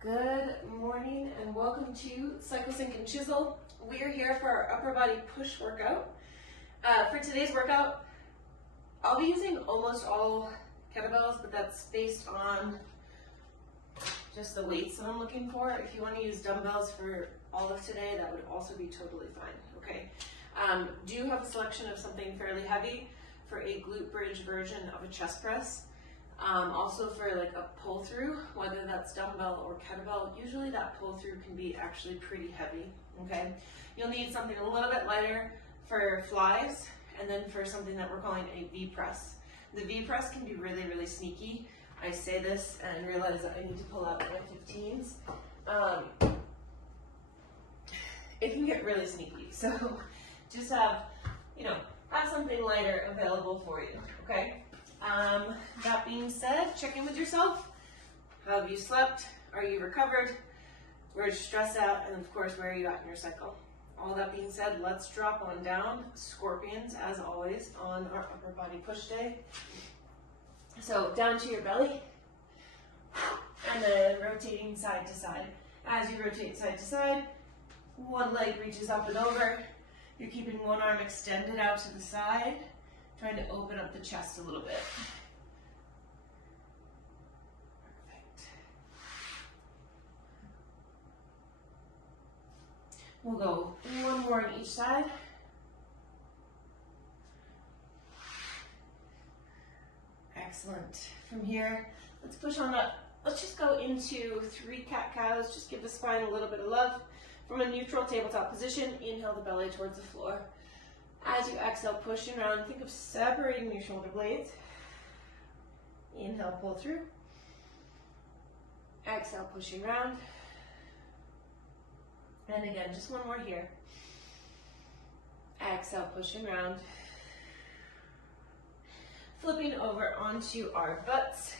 Good morning and welcome to Cycle Sync and Chisel. We are here for our upper body push workout. For today's workout, I'll be using almost all kettlebells, but that's based on just the weights that I'm looking for. If you want to use dumbbells for all of today, that would also be totally fine, okay? Do have a selection of something fairly heavy for a glute bridge version of a chest press. Also for like a pull through, whether that's dumbbell or kettlebell, usually that pull through can be actually pretty heavy, okay? You'll need something a little bit lighter for flies, and then for something that we're calling a V press. The V press can be really, really sneaky. I say this and realize that I need to pull out my 15s. It can get really sneaky, so just have something lighter available for you, okay? That being said, check in with yourself. How have you slept? Are you recovered? Where's your stress out? And of course, where are you at in your cycle? All that being said, let's drop on down. Scorpions, as always, on our upper body push day. So down to your belly, and then rotating side to side. As you rotate side to side, one leg reaches up and over. You're keeping one arm extended out to the side, trying to open up the chest a little bit. Perfect. We'll go one more on each side. Excellent. From here, let's push on up. Let's just go into 3 cat-cows. Just give the spine a little bit of love. From a neutral tabletop position, inhale the belly towards the floor. As you exhale, pushing around, think of separating your shoulder blades. Inhale, pull through. Exhale, pushing around. And again, just one more here. Exhale, pushing around. Flipping over onto our butts.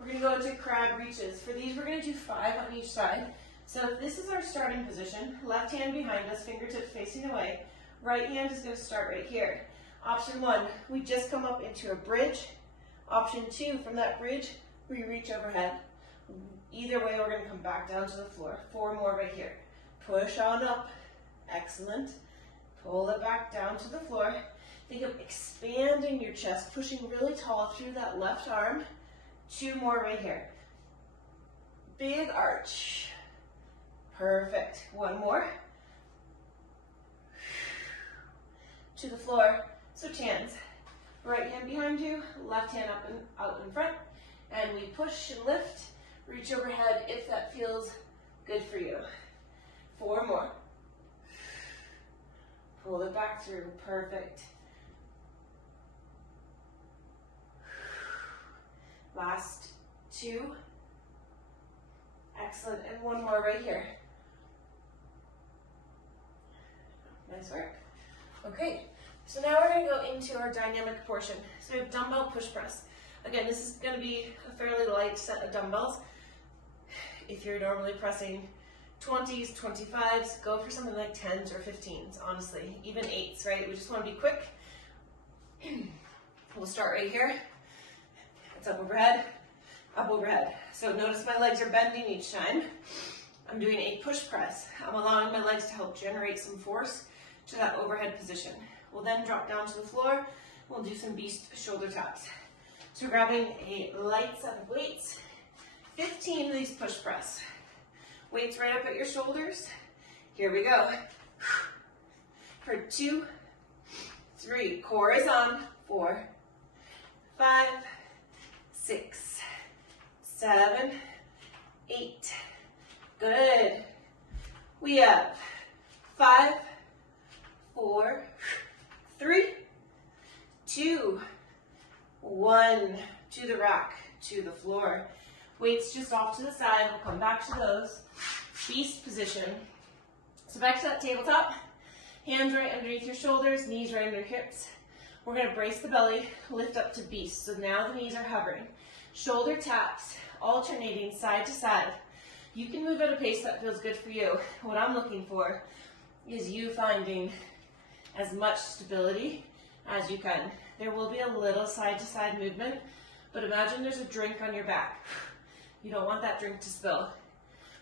We're going to go into crab reaches. For these, we're going to do 5 on each side. So this is our starting position. Left hand behind us, fingertips facing away. Right hand is going to start right here. Option 1, we just come up into a bridge. Option 2, from that bridge, we reach overhead. Either way, we're going to come back down to the floor. 4 more right here. Push on up. Excellent. Pull it back down to the floor. Think of expanding your chest, pushing really tall through that left arm. 2 more right here. Big arch. Perfect. 1 more. To the floor. Switch hands. Right hand behind you, left hand up and out in front. And we push and lift. Reach overhead if that feels good for you. 4 more. Pull it back through. Perfect. Last 2. Excellent. And 1 more right here. Nice work. Okay, so now we're going to go into our dynamic portion. So we have dumbbell push press. Again, this is going to be a fairly light set of dumbbells. If you're normally pressing 20s, 25s, go for something like 10s or 15s, honestly. Even 8s, right? We just want to be quick. We'll start right here. It's up overhead, up overhead. So notice my legs are bending each time. I'm doing a push press. I'm allowing my legs to help generate some force to that overhead position. We'll then drop down to the floor. We'll do some beast shoulder taps. So grabbing a light set of weights, 15 of these push press. Weights right up at your shoulders. Here we go. For 2, 3, core is on. 4, 5, 6, 7, 8. Good. We have 5, 4, 3, 2, 1. To the rack, to the floor. Weights just off to the side. We'll come back to those. Beast position. So back to that tabletop. Hands right underneath your shoulders, knees right under your hips. We're going to brace the belly, lift up to beast. So now the knees are hovering. Shoulder taps, alternating side to side. You can move at a pace that feels good for you. What I'm looking for is you finding as much stability as you can. There will be a little side to side movement, but imagine there's a drink on your back. You don't want that drink to spill.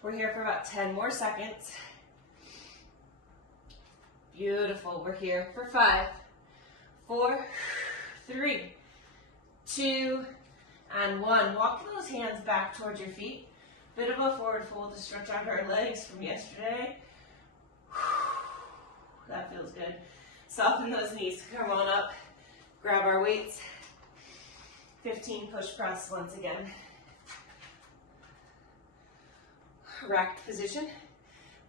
We're here for about 10 more seconds. Beautiful. We're here for 5, 4, 3, 2, and 1. Walk those hands back towards your feet. Bit of a forward fold to stretch out our legs from yesterday. That feels good. Soften those knees. Come on up. Grab our weights. 15 push press once again. Racked position.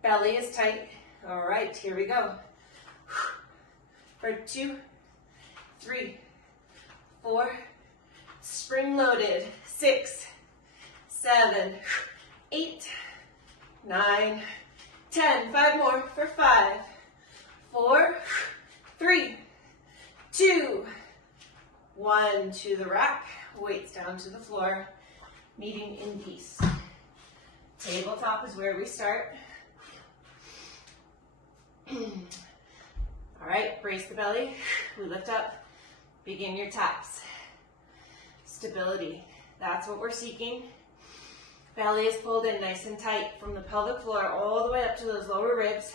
Belly is tight. All right, here we go. For 2, 3, 4, spring loaded. 6, 7, 8, 9, 10. 5 more for 5, 4, 3, 2, 1. To the rack. Weights down to the floor. Meeting in peace. Tabletop is where we start. All right, brace the belly. We lift up. Begin your taps. Stability. That's what we're seeking. Belly is pulled in nice and tight from the pelvic floor all the way up to those lower ribs.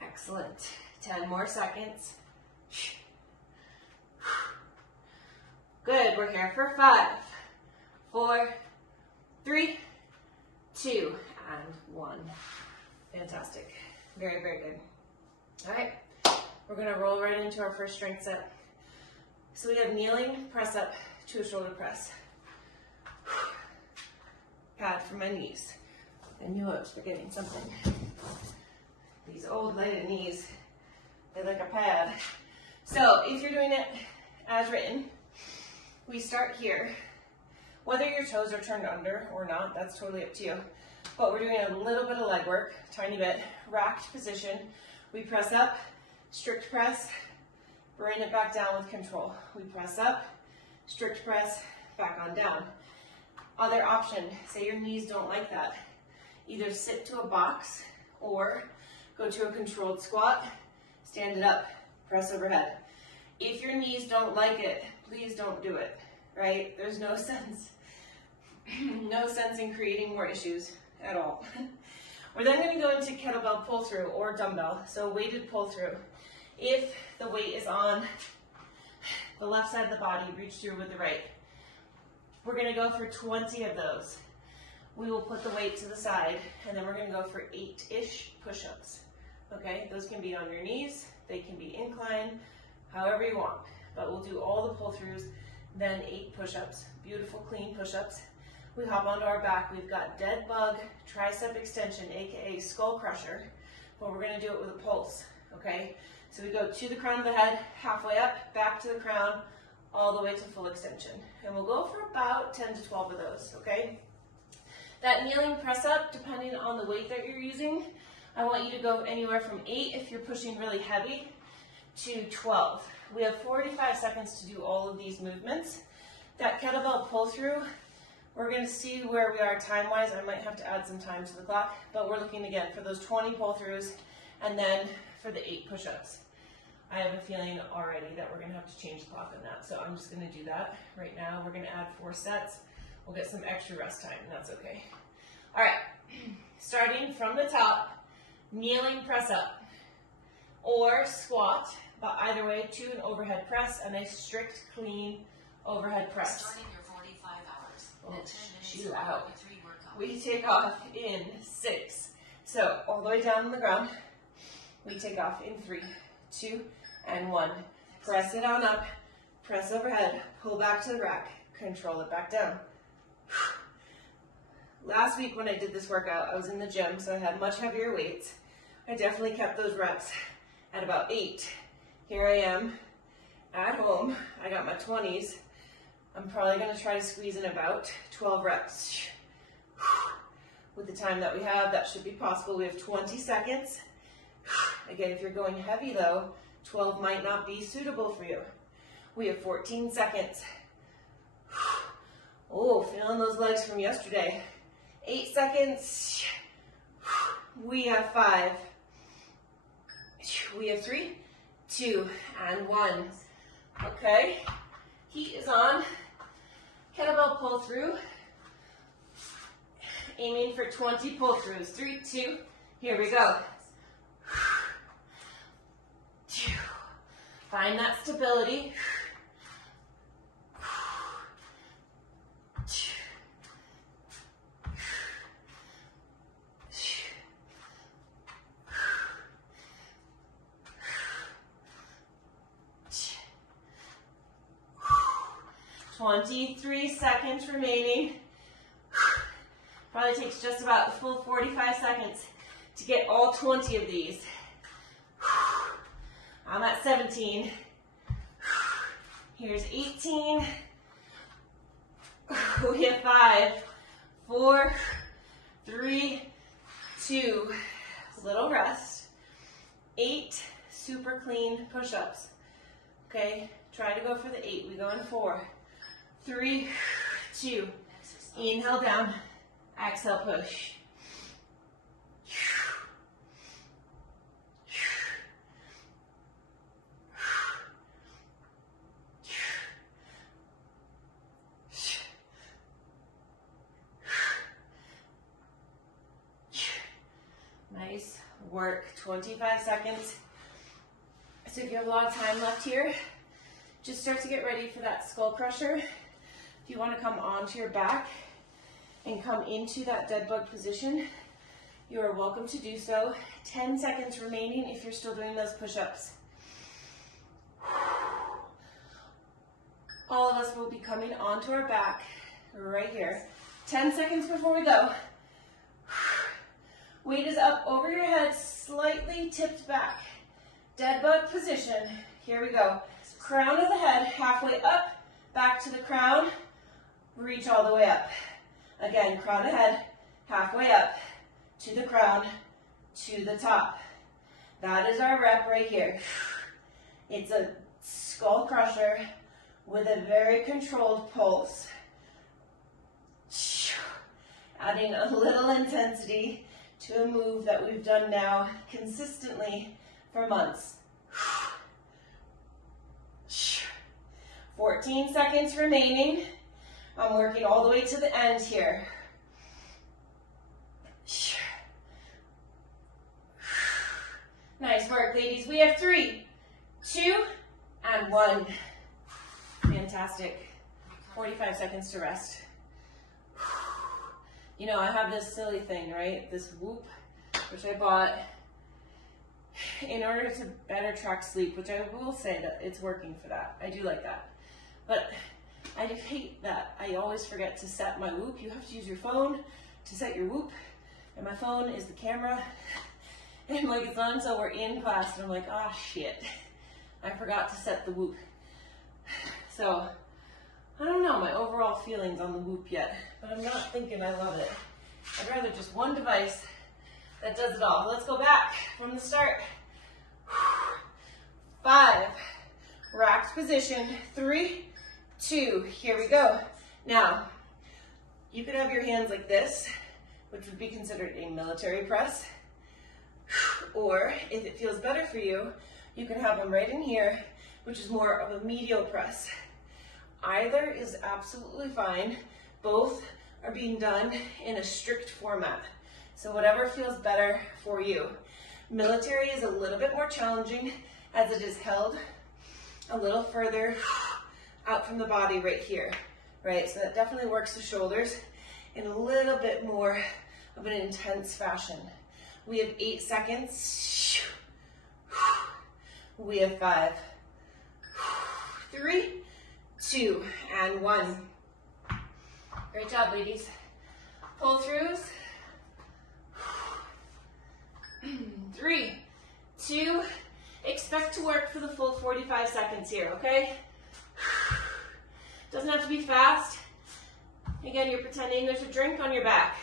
Excellent. 10 more seconds. Good. We're here for 5, 4, 3, 2, and 1. Fantastic. Very, very good. All right. We're going to roll right into our first strength set. So we have kneeling press up to a shoulder press. Pad for my knees. I knew I was forgetting something. These old lady knees, they like a pad. So if you're doing it as written, we start here. Whether your toes are turned under or not, that's totally up to you. But we're doing a little bit of leg work, tiny bit, racked position. We press up, strict press, bring it back down with control. We press up, strict press, back on down. Other option, say your knees don't like that. Either sit to a box or go to a controlled squat, stand it up, press overhead. If your knees don't like it, please don't do it, right? There's no sense. No sense in creating more issues at all. We're then going to go into kettlebell pull through or dumbbell, so weighted pull through. If the weight is on the left side of the body, reach through with the right. We're going to go for 20 of those. We will put the weight to the side, and then we're going to go for 8-ish push-ups. Okay, those can be on your knees, they can be inclined, however you want. But we'll do all the pull-throughs, then 8 push-ups, beautiful clean push-ups. We hop onto our back. We've got dead bug tricep extension, aka skull crusher, but we're going to do it with a pulse. Okay, so we go to the crown of the head, halfway up, back to the crown, all the way to full extension. And we'll go for about 10 to 12 of those. Okay. That kneeling press up, depending on the weight that you're using, I want you to go anywhere from 8 if you're pushing really heavy to 12. We have 45 seconds to do all of these movements. That kettlebell pull through, we're going to see where we are time-wise. I might have to add some time to the clock, but we're looking again for those 20 pull-throughs and then for the 8 push-ups. I have a feeling already that we're going to have to change the clock on that, so I'm just going to do that right now. We're going to add 4 sets. We'll get some extra rest time, and that's okay. All right, starting from the top, kneeling press up or squat, but either way, to an overhead press and a strict, clean overhead press. Starting your 45 hours. Oh, she's loud. We take off in 6. So all the way down on the ground, we take off in 3, 2, and 1. Press it on up, press overhead, pull back to the rack, control it back down. Last week when I did this workout, I was in the gym, so I had much heavier weights. I definitely kept those reps at about 8. Here I am at home. I got my 20s. I'm probably going to try to squeeze in about 12 reps. With the time that we have, that should be possible. We have 20 seconds. Again, if you're going heavy though, 12 might not be suitable for you. We have 14 seconds. Oh, feeling those legs from yesterday. 8 seconds. We have 5. We have 3, 2, and 1. Okay, heat is on. Kettlebell pull through. aiming for 20 pull-throughs. 3, 2, here we go. Find that stability. 23 seconds remaining. Probably takes just about the full 45 seconds to get all 20 of these. I'm at 17. Here's 18. We have 5, 4, 3, 2. Little rest. 8 super clean push-ups. Okay, try to go for the 8. We go in 4, 3, 2. Inhale down. Exhale, push. Nice work. 25 seconds. So if you have a lot of time left here, just start to get ready for that skull crusher. If you want to come onto your back and come into that dead bug position, you are welcome to do so. 10 seconds remaining if you're still doing those push-ups. All of us will be coming onto our back right here. 10 seconds before we go. Weight is up over your head, slightly tipped back. Dead bug position. Here we go. Crown of the head, halfway up, back to the crown. Reach all the way up. Again, crown of head, halfway up, to the crown, to the top. That is our rep right here. It's a skull crusher with a very controlled pulse. Adding a little intensity to a move that we've done now consistently for months. 14 seconds remaining. I'm working all the way to the end here. Nice work, ladies. We have 3, 2, and 1. Fantastic. 45 seconds to rest. You know, I have this silly thing, right? This Whoop, which I bought in order to better track sleep, which I will say that it's working for that. I do like that. But I do hate that I always forget to set my Whoop. You have to use your phone to set your Whoop, and my phone is the camera. And like it's on, so we're in class, and I'm like, ah, shit. I forgot to set the Whoop. So, I don't know my overall feelings on the Whoop yet, but I'm not thinking I love it. I'd rather just one device that does it all. Let's go back from the start. 5, racked position. 3, 2, here we go. Now, you could have your hands like this, which would be considered a military press. Or, if it feels better for you, you can have them right in here, which is more of a medial press. Either is absolutely fine. Both are being done in a strict format. So whatever feels better for you. Military is a little bit more challenging as it is held a little further out from the body right here, right? So that definitely works the shoulders in a little bit more of an intense fashion. We have 8 seconds. We have 5, 3, 2, and 1. Great job, ladies. Pull throughs. 3, 2, expect to work for the full 45 seconds here, okay? Doesn't have to be fast. Again, you're pretending there's a drink on your back.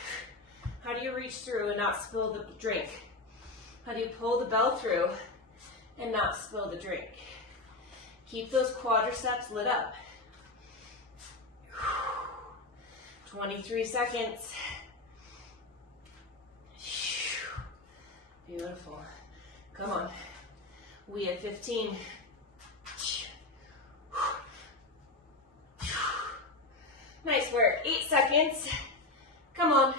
How do you reach through and not spill the drink? How do you pull the bell through and not spill the drink? Keep those quadriceps lit up. 23 seconds. Beautiful. Come on. We have 15. Nice work. 8 seconds. Come on.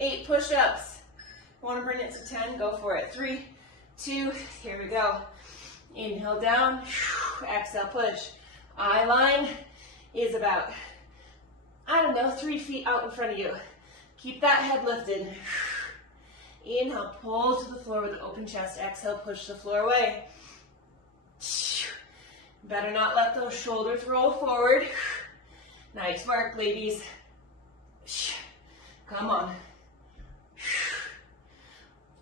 8 push-ups. Want to bring it to 10? Go for it. 3, 2, here we go. Inhale down, exhale push. Eye line is about, 3 feet out in front of you. Keep that head lifted. Inhale, pull to the floor with an open chest. Exhale, push the floor away. Better not let those shoulders roll forward. Nice work, ladies. Come on.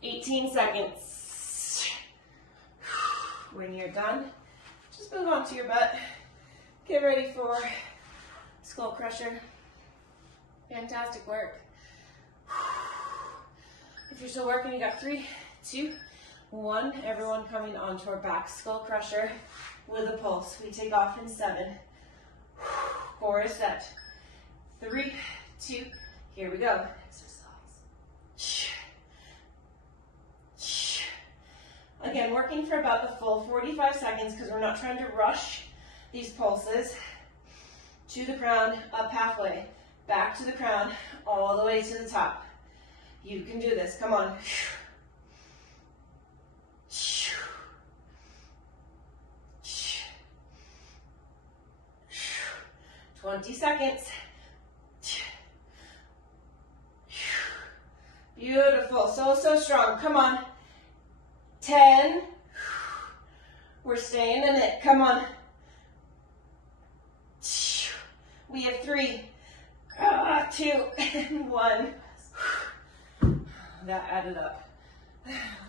18 seconds. When you're done, just move on to your butt. Get ready for skull crusher. Fantastic work. If you're still working, you got 3, 2, 1. Everyone coming onto our back skull crusher with a pulse. We take off in 7. Core is set. 3, 2, here we go. Again, working for about the full 45 seconds because we're not trying to rush these pulses. To the crown, up halfway, back to the crown, all the way to the top. You can do this, come on. 20 seconds. Beautiful, so strong, come on. 10, we're staying in it, come on. We have 3, 2, 1. That added up.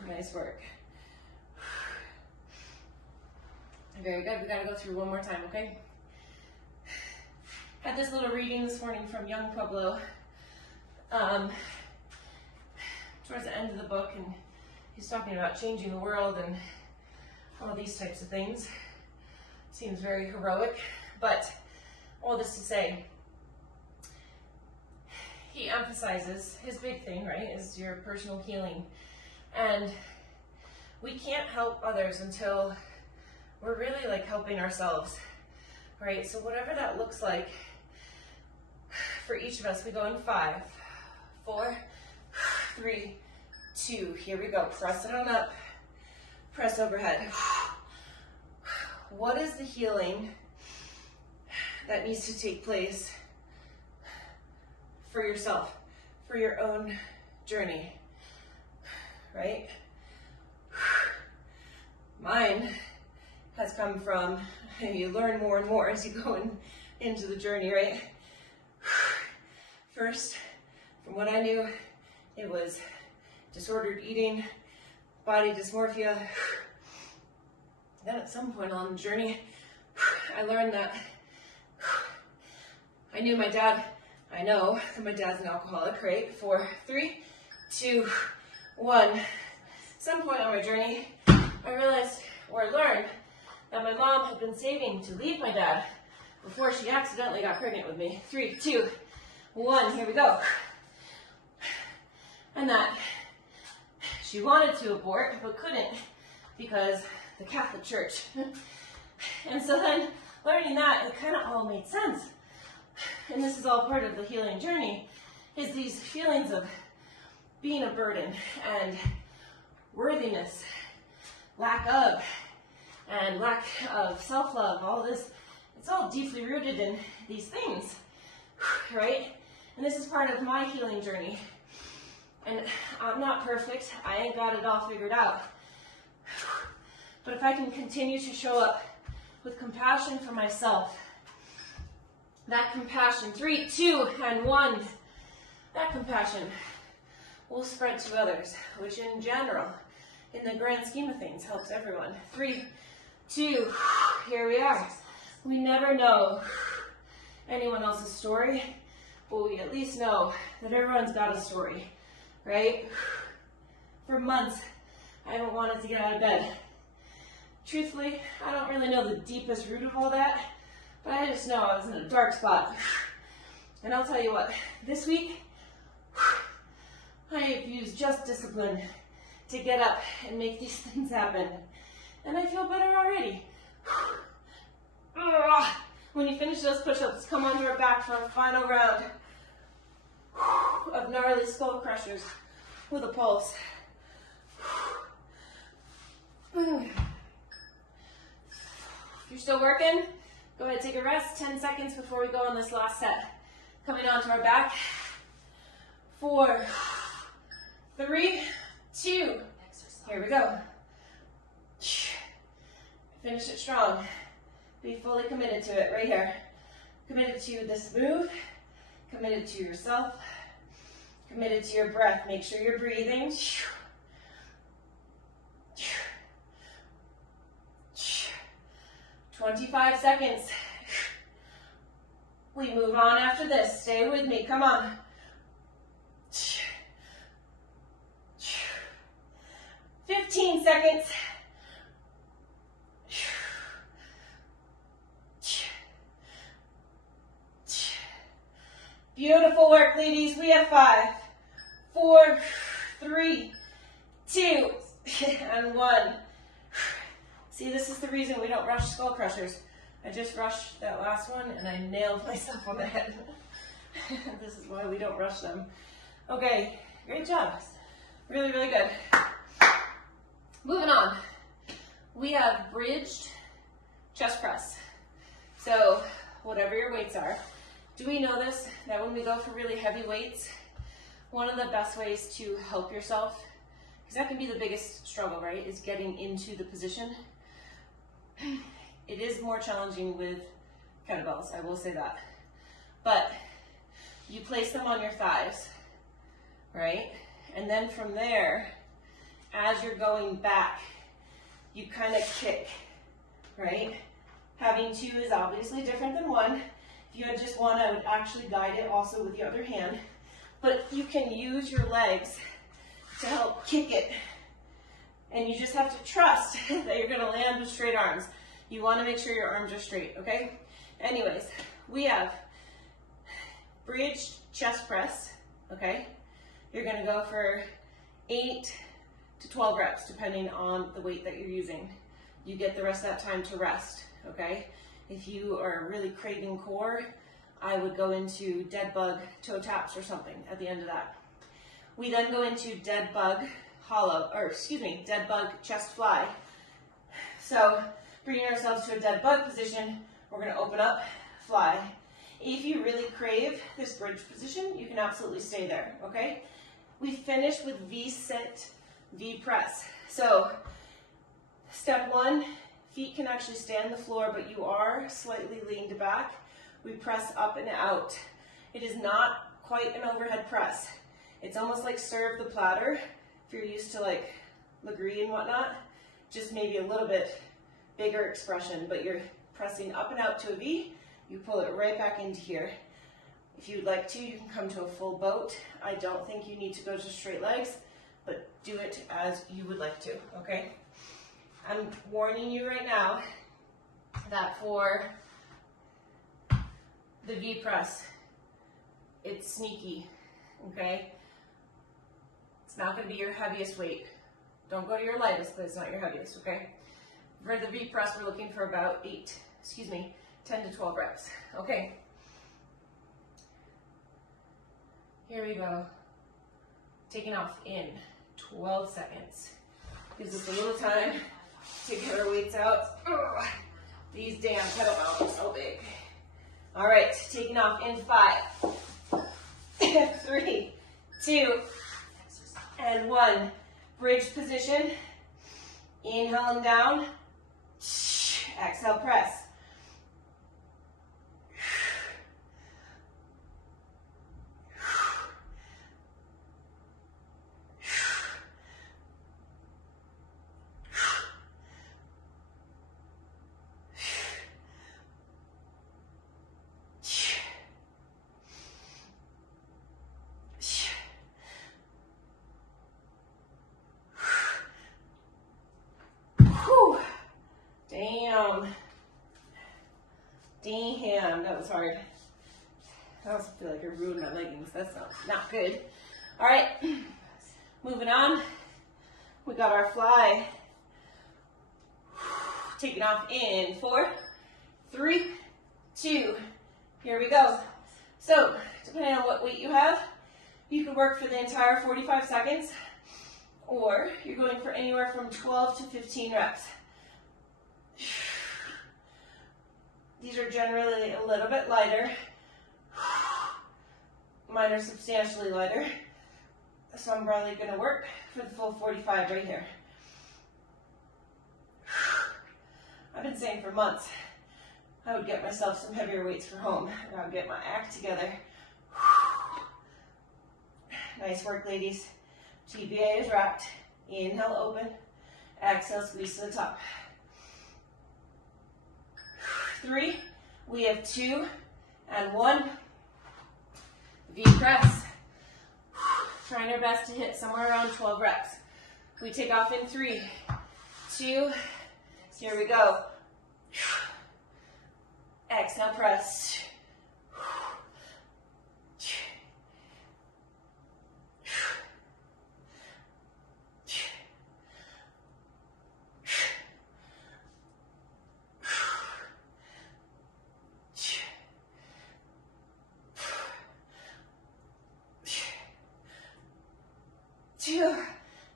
Nice work. Very good, we gotta go through one more time, okay? Had this little reading this morning from young Pueblo towards the end of the book, and he's talking about changing the world and all these types of things. Seems very heroic, but all this to say, he emphasizes his big thing, right, is your personal healing. And we can't help others until we're really like helping ourselves, right? So whatever that looks like for each of us, we go in 5, 4, 3, 2. Here we go. Press it on up. Press overhead. What is the healing that needs to take place for yourself, for your own journey, right? Mine has come from, you learn more and more as you go into the journey, right? First, from what I knew, it was disordered eating, body dysmorphia. Then at some point on the journey, I learned that I knew my dad, I know that my dad's an alcoholic, right? 4, 3, 2, 1. At some point on my journey, I realized, or I learned, that my mom had been saving to leave my dad before she accidentally got pregnant with me. 3, 2, 1, here we go. And that she wanted to abort, but couldn't because the Catholic Church. And so then, learning that, it kind of all made sense. And this is all part of the healing journey, is these feelings of being a burden and worthiness, lack of self-love, all this, it's all deeply rooted in these things, right? And this is part of my healing journey. And I'm not perfect, I ain't got it all figured out. But if I can continue to show up with compassion for myself, that compassion, 3, 2, and 1, that compassion will spread to others, which in general, in the grand scheme of things, helps everyone. 3, 2, here we are. We never know anyone else's story, but we at least know that everyone's got a story, right? For months, I haven't wanted to get out of bed. Truthfully, I don't really know the deepest root of all that, but I just know I was in a dark spot. And I'll tell you what, this week, I have used just discipline to get up and make these things happen. And I feel better already. When you finish those push-ups, come onto our back for our final round. of gnarly skull crushers with a pulse. If you're still working, go ahead, take a rest, 10 seconds before we go on this last set. Coming onto our back. 4, 3, 2, here we go. Finish it strong. Be fully committed to it right here. Committed to this move, committed to yourself, committed to your breath. Make sure you're breathing. 25 seconds. We move on after this. Stay with me. Come on. 15 seconds. Beautiful work, ladies. We have 5, 4, 3, 2, and 1. See, this is the reason we don't rush skull crushers. I just rushed that last one and I nailed myself on the head. This is why we don't rush them. Okay, great job. Really, really good. Moving on. We have bridged chest press. So, whatever your weights are. Do we know this, that when we go for really heavy weights, one of the best ways to help yourself, because that can be the biggest struggle, right, is getting into the position. It is more challenging with kettlebells, I will say that. But you place them on your thighs, right? And then from there, as you're going back, you kind of kick, right? Having 2 is obviously different than 1. If you had just 1, I would actually guide it also with the other hand. But you can use your legs to help kick it. And you just have to trust that you're going to land with straight arms. You want to make sure your arms are straight, okay? Anyways, we have bridged chest press, okay? You're going to go for 8 to 12 reps, depending on the weight that you're using. You get the rest of that time to rest, okay? If you are really craving core, I would go into dead bug toe taps or something at the end of that. We then go into dead bug dead bug chest fly. So bringing ourselves to a dead bug position, we're going to open up, fly. If you really crave this bridge position, you can absolutely stay there, okay? We finish with V-sit, V-press. So step 1, feet can actually stay on the floor, but you are slightly leaned back. We press up and out. It is not quite an overhead press. It's almost like serve the platter, if you're used to like Legree and whatnot, just maybe a little bit bigger expression, but you're pressing up and out to a V, you pull it right back into here. If you'd like to, you can come to a full boat. I don't think you need to go to straight legs, but do it as you would like to, okay? I'm warning you right now that for the V press, it's sneaky, okay? It's not going to be your heaviest weight. Don't go to your lightest, but it's not your heaviest, okay? For the V press, we're looking for about 10 to 12 reps, okay? Here we go. Taking off in 12 seconds. Gives us a little time to get our weights out. Ugh. These damn kettlebells are so big. All right, taking off in 5, 3, 2, and 1. Bridge position. Inhale and down. Exhale, press. Damn, that was hard. I also feel like I ruined my leggings. That's not good. All right, moving on. We got our fly. Taking off in 4, 3, 2. Here we go. So, depending on what weight you have, You could work for the entire 45 seconds, or you're going for anywhere from 12 to 15 reps. These are generally a little bit lighter. Mine are substantially lighter. So I'm probably going to work for the full 45 right here. I've been saying for months I would get myself some heavier weights for home, and I would get my act together. Nice work, ladies. TBA is wrapped. Inhale, open. Exhale, squeeze to the top. 3. We have 2 and 1. V press. Trying our best to hit somewhere around 12 reps. We take off in 3, 2, here we go. Exhale, press. 2.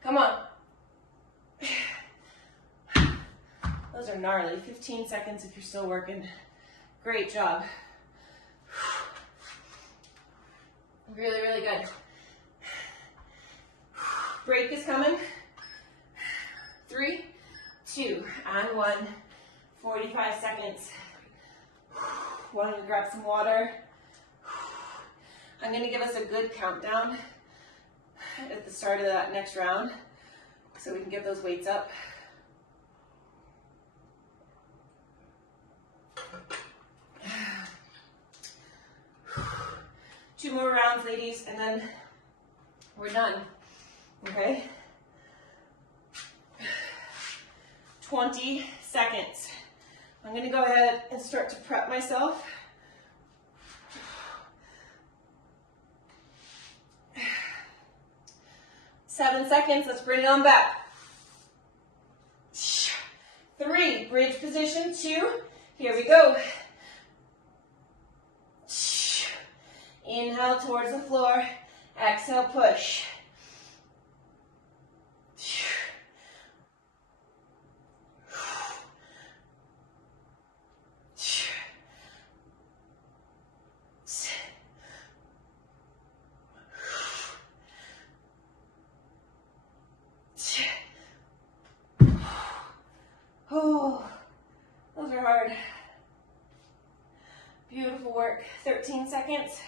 Come on. Those are gnarly. 15 seconds if you're still working. Great job. Really, really good. Break is coming. 3, 2, and 1. 45 seconds. Why don't we grab some water? I'm going to give us a good countdown at the start of that next round so we can get those weights up. Two more rounds, ladies, and then we're done, okay? 20 seconds. I'm gonna go ahead and start to prep myself. Seven seconds, let's bring it on back. 3, bridge position. 2, here we go. Inhale towards the floor, exhale, push. Oh, those are hard. Beautiful work. 13 seconds.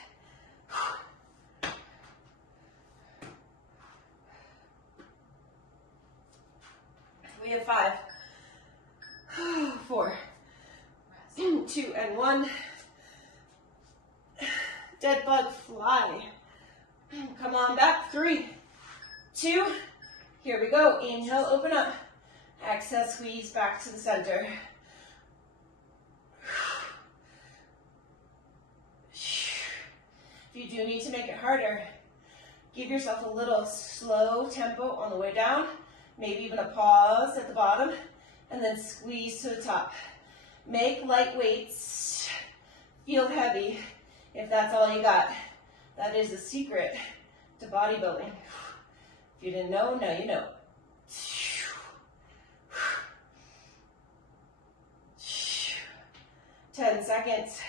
We have 5, 4, 2, and 1. Dead bug, fly. Come on back. 3, 2, here we go. Inhale, open up. Exhale, squeeze back to the center. If you do need to make it harder, give yourself a little slow tempo on the way down, maybe even a pause at the bottom, and then squeeze to the top. Make light weights feel heavy if that's all you got. That is the secret to bodybuilding. If you didn't know, now you know. 10 seconds.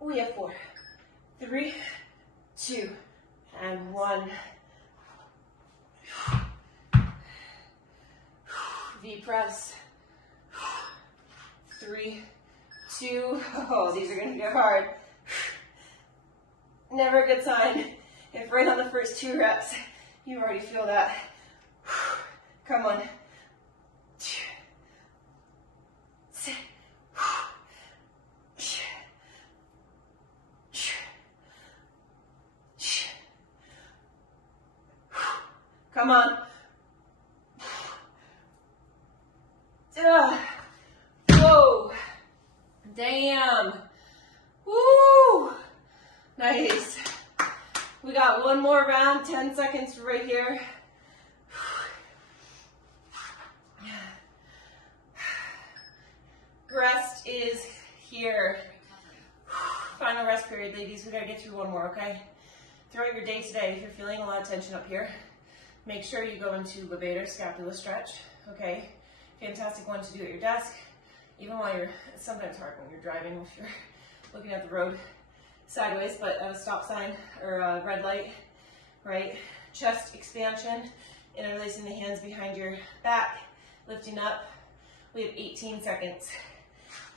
We have 4, 3, 2, and 1. V press. 3, 2. Oh, these are going to get hard. Never a good sign if right on the first 2 reps you already feel that. Come on. Come on. Whoa. Damn. Woo. Nice. We got one more round, 10 seconds right here. Rest is here. Final rest period, ladies. We gotta get through one more, okay? Throughout your day today, if you're feeling a lot of tension up here, make sure you go into levator scapula stretch, okay? Fantastic one to do at your desk, even while you're, it's sometimes hard when you're driving if you're looking at the road sideways, but at a stop sign or a red light, right? Chest expansion, interlacing the hands behind your back, lifting up. We have 18 seconds.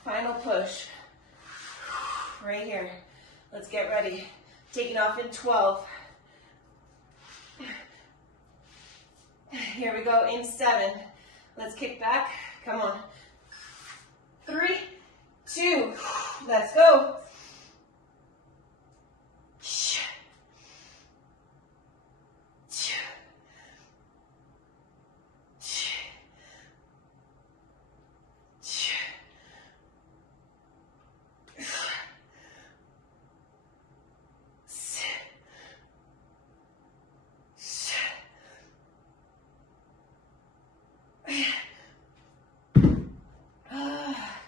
Final push, right here. Let's get ready. Taking off in 12. Here we go in 7. Let's kick back. Come on. 3, 2, let's go.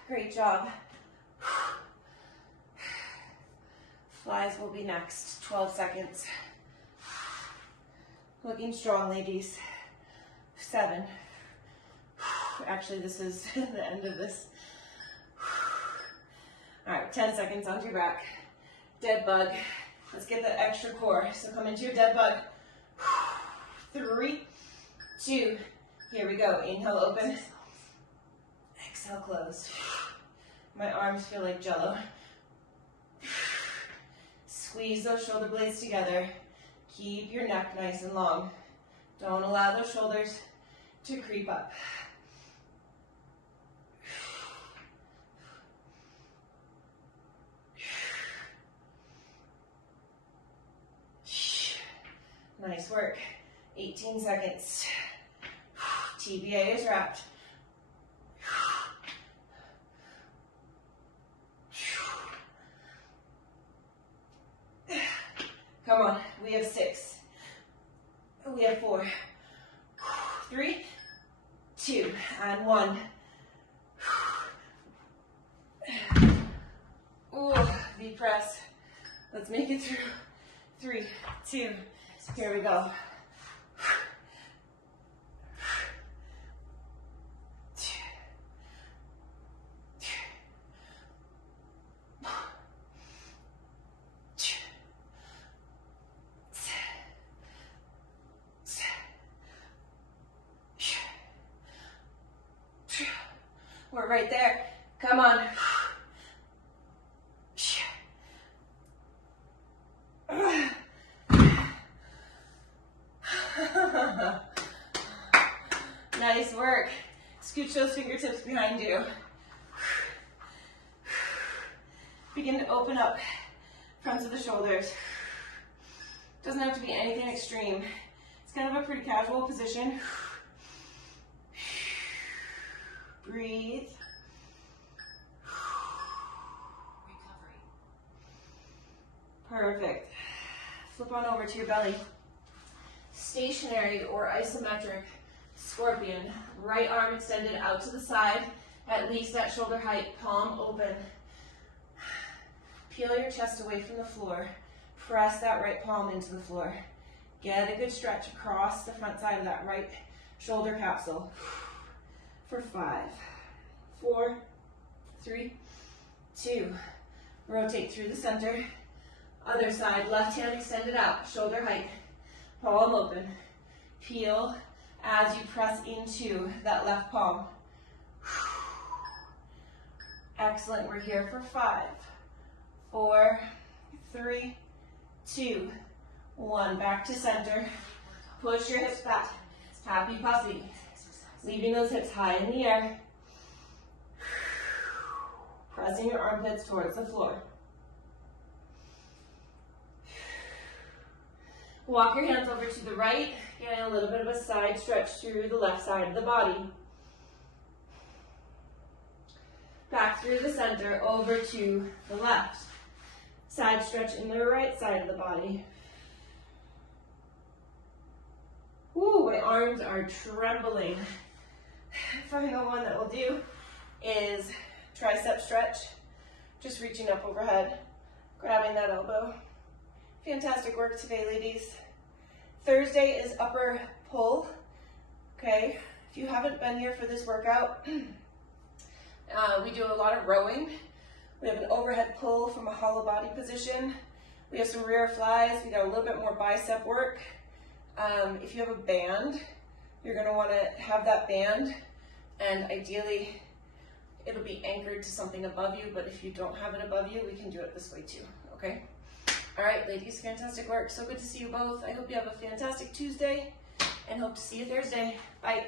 Great job. Flies will be next. 12 seconds. Looking strong, ladies. 7. Actually, this is the end of this. All right, 10 seconds onto your back. Dead bug. Let's get the extra core. So come into your dead bug. 3, 2, here we go. Inhale, open. Exhale, closed. My arms feel like jello. Squeeze those shoulder blades together. Keep your neck nice and long. Don't allow those shoulders to creep up. Nice work. 18 seconds. TBA is wrapped. Come on, we have 6. We have 4, 3, 2, and 1. Ooh, deep press. Let's make it through. 3, 2, here we go. We're right there. Come on. Nice work. Scooch those fingertips behind you. Begin to open up fronts of the shoulders. Doesn't have to be anything extreme. It's kind of a pretty casual position. Breathe. Recovery. Perfect. Flip on over to your belly. Stationary or isometric scorpion. Right arm extended out to the side, at least at shoulder height, palm open. Peel your chest away from the floor. Press that right palm into the floor. Get a good stretch across the front side of that right shoulder capsule. For 5, 4, 3, 2. Rotate through the center. Other side, left hand extended out, shoulder height, palm open. Peel as you press into that left palm. Excellent, we're here for 5, 4, 3, 2, 1. Back to center. Push your hips back. Happy puppy. Leaving those hips high in the air. Pressing your armpits towards the floor. Walk your hands over to the right, getting a little bit of a side stretch through the left side of the body. Back through the center, over to the left. Side stretch in the right side of the body. Woo, my arms are trembling. Final one that we'll do is tricep stretch, just reaching up overhead. grabbing that elbow. Fantastic work today, ladies. Thursday is upper pull, okay? If you haven't been here for this workout, we do a lot of rowing. We have an overhead pull from a hollow body position. We have some rear flies. We got a little bit more bicep work. If you have a band, you're gonna wanna have that band, and ideally, it'll be anchored to something above you, but if you don't have it above you, we can do it this way too, okay? All right, ladies, fantastic work. So good to see you both. I hope you have a fantastic Tuesday and hope to see you Thursday. Bye.